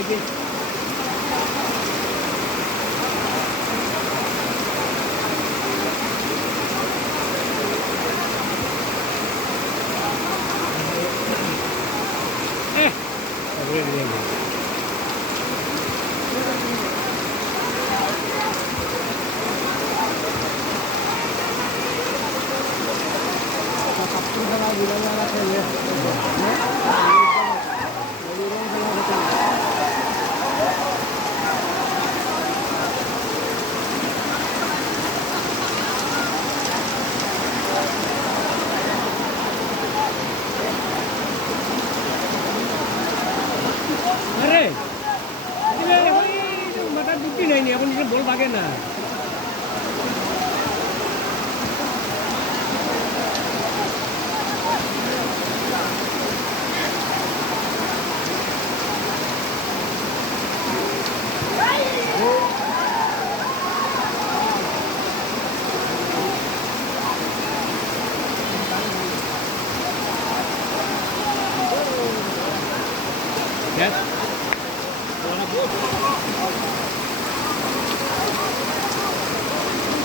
সবাইকে এখন বল ভাগে না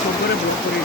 সম্পরে ভুল করে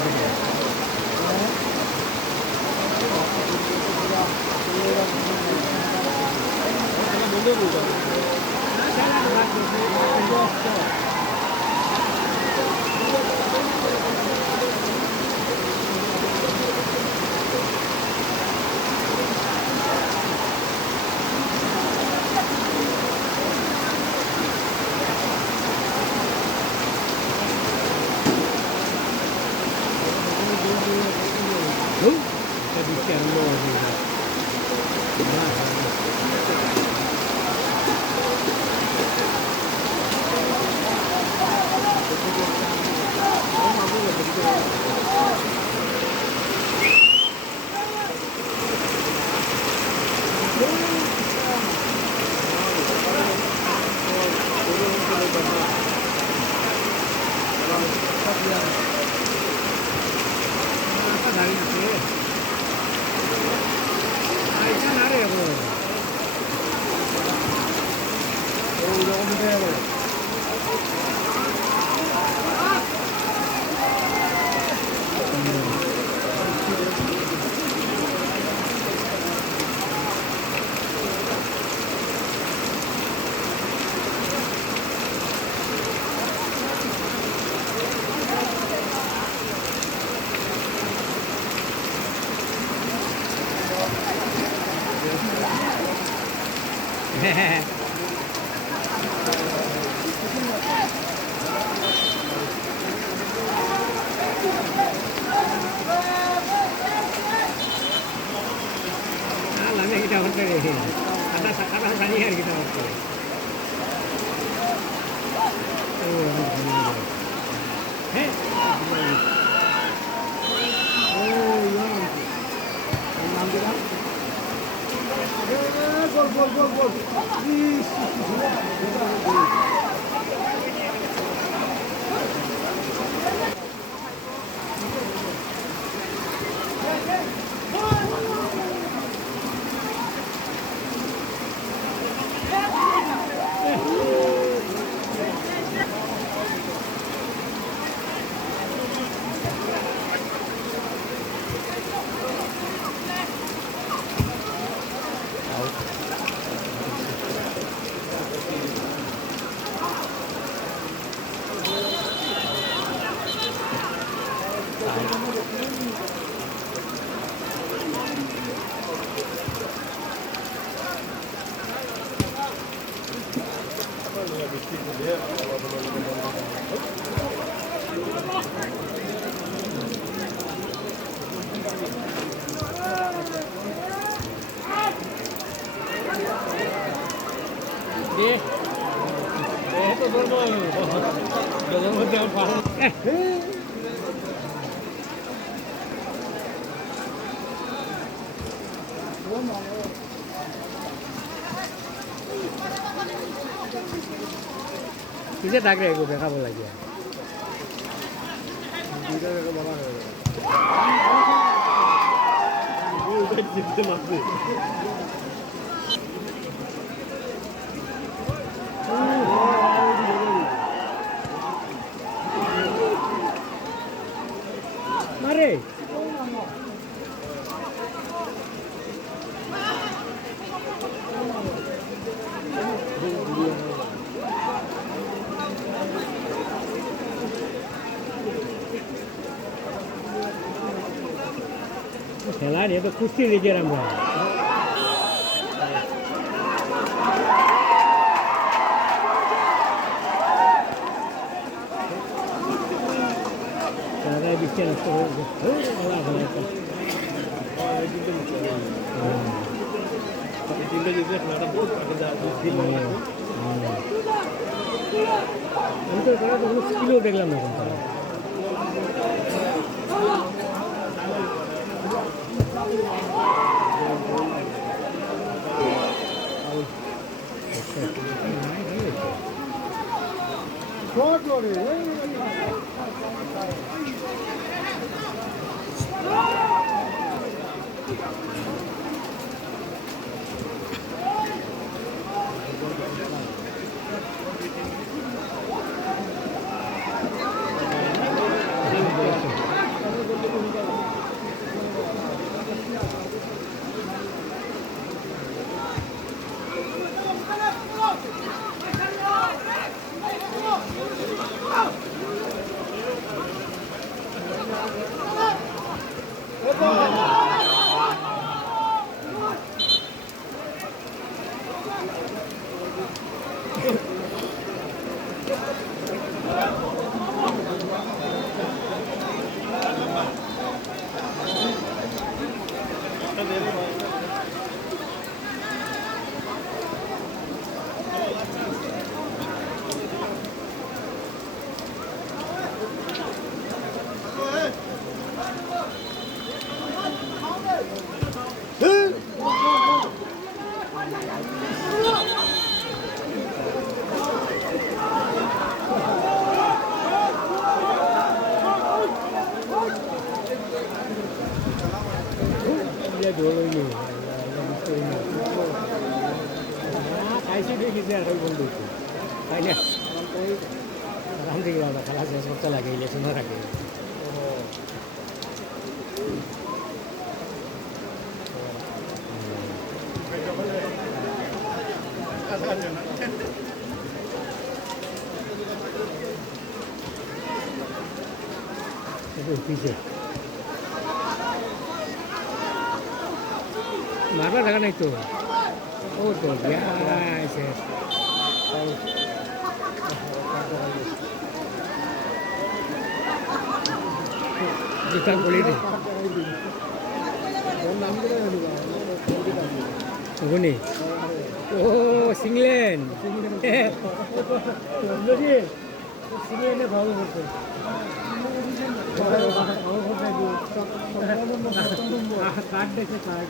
kita berkali, ada tanya kita berkali. Gol. किसे डाक रहे को देखा बोला गया ni itu kusti dia আমরা cara bikin itu Allah Allah itu kalau terus kilo দেখলাম না কোনটা Short lorry. dulu ini. Kaisi dia kita ada benda itu. Kayaknya. Nanti kita ada kalau saya sempat lagi lihat semua lagi. Itu pizza. Marah dengan itu. Oh, tuh biasa. Kita boleh deh. Oh, ni. Oh, Singland. Jadi, Singlandnya bagus betul. Card deh, card.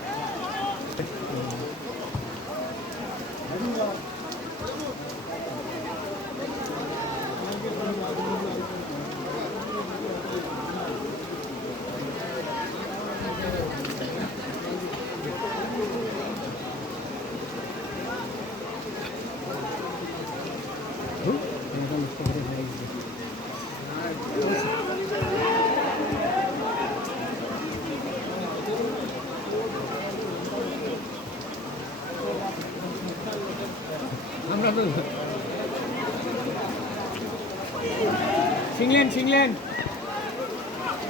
Singland.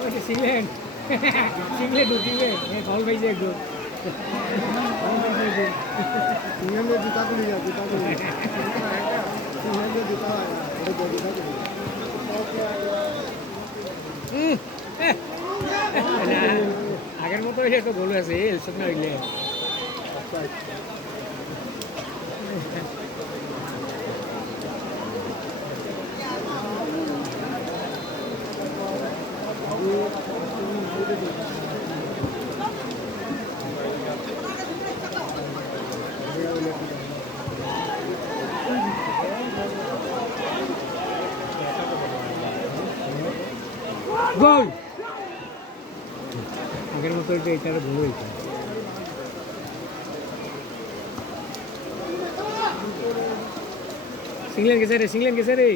Oh, Singland. Singland do Singland. Hey, call by Jack do. Singland में जूता को लिया. Singland में जूता है. वो body का तो. আগের মতো এটা তো গোল আছে এলসব না হইলে গোল আগের মতো এটা গোল হইছে Singland कैसे रे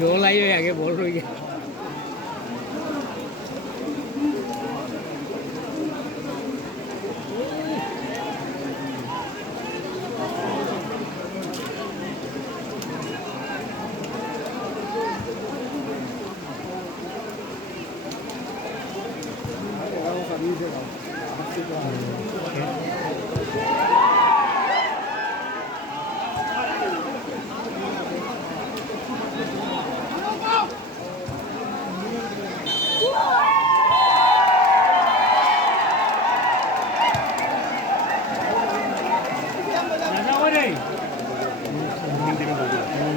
जो लाई आगे बोल रही है দিতে পারবো